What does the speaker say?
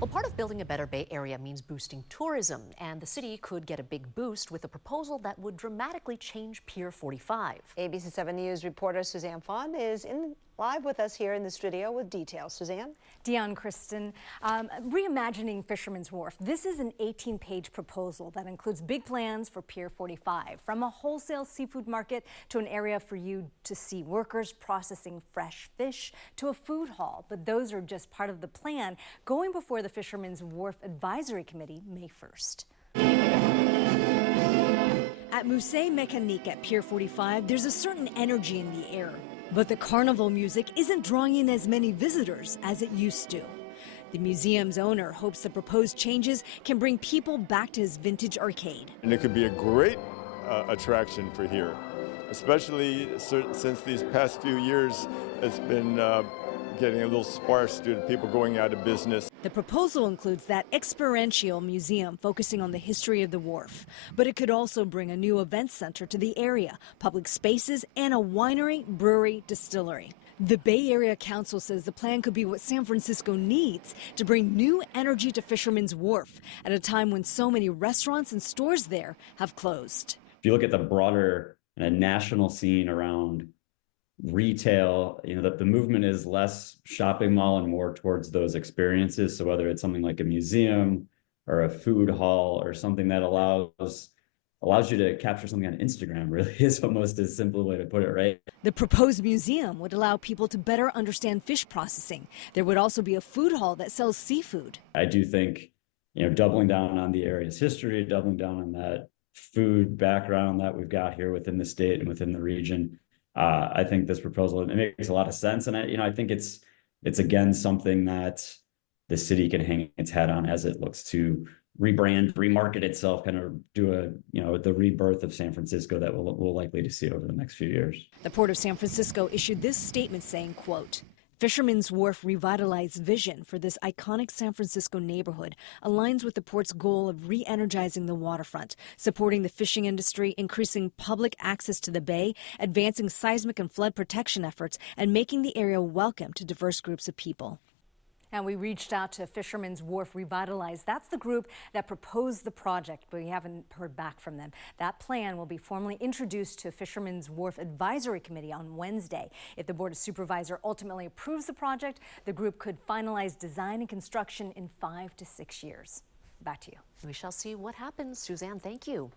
Well, part of building a better Bay Area means boosting tourism, and the city could get a big boost with a proposal that would dramatically change Pier 45. ABC 7 News reporter Suzanne Fawn is live with us here in the studio with details. Suzanne? Dion, Kristen, reimagining Fisherman's Wharf. This is an 18-page proposal that includes big plans for Pier 45, from a wholesale seafood market to an area for you to see workers processing fresh fish to a food hall. But those are just part of the plan going before the Fisherman's Wharf Advisory Committee May 1st. At Musée Mécanique at Pier 45, there's a certain energy in the air. But the carnival music isn't drawing in as many visitors as it used to. The museum's owner hopes the proposed changes can bring people back to his vintage arcade. And it could be a great attraction for here, especially since these past few years it's been getting a little sparse due to people going out of business. The proposal includes that experiential museum focusing on the history of the wharf. But it could also bring a new event center to the area, public spaces, and a winery, brewery, distillery. The Bay Area Council says the plan could be what San Francisco needs to bring new energy to Fisherman's Wharf at a time when so many restaurants and stores there have closed. If you look at the broader national scene around retail, the movement is less shopping mall and more towards those experiences. So whether it's something like a museum or a food hall or something that allows you to capture something on Instagram, really is almost a simple way to put it, right? The proposed museum would allow people to better understand fish processing. There would also be a food hall that sells seafood. I do think, doubling down on the area's history, doubling down on that food background that we've got here within the state and within the region, I think this proposal, it makes a lot of sense. And I think it's again something that the city can hang its hat on as it looks to rebrand, remarket itself, kind of do the rebirth of San Francisco that we'll likely to see over the next few years. The Port of San Francisco issued this statement saying, quote, Fisherman's Wharf revitalized vision for this iconic San Francisco neighborhood aligns with the port's goal of re-energizing the waterfront, supporting the fishing industry, increasing public access to the bay, advancing seismic and flood protection efforts, and making the area welcome to diverse groups of people. And we reached out to Fisherman's Wharf Revitalized. That's the group that proposed the project, but we haven't heard back from them. That plan will be formally introduced to Fisherman's Wharf Advisory Committee on Wednesday. If the Board of Supervisors ultimately approves the project, the group could finalize design and construction in 5 to 6 years. Back to you. We shall see what happens. Suzanne, thank you.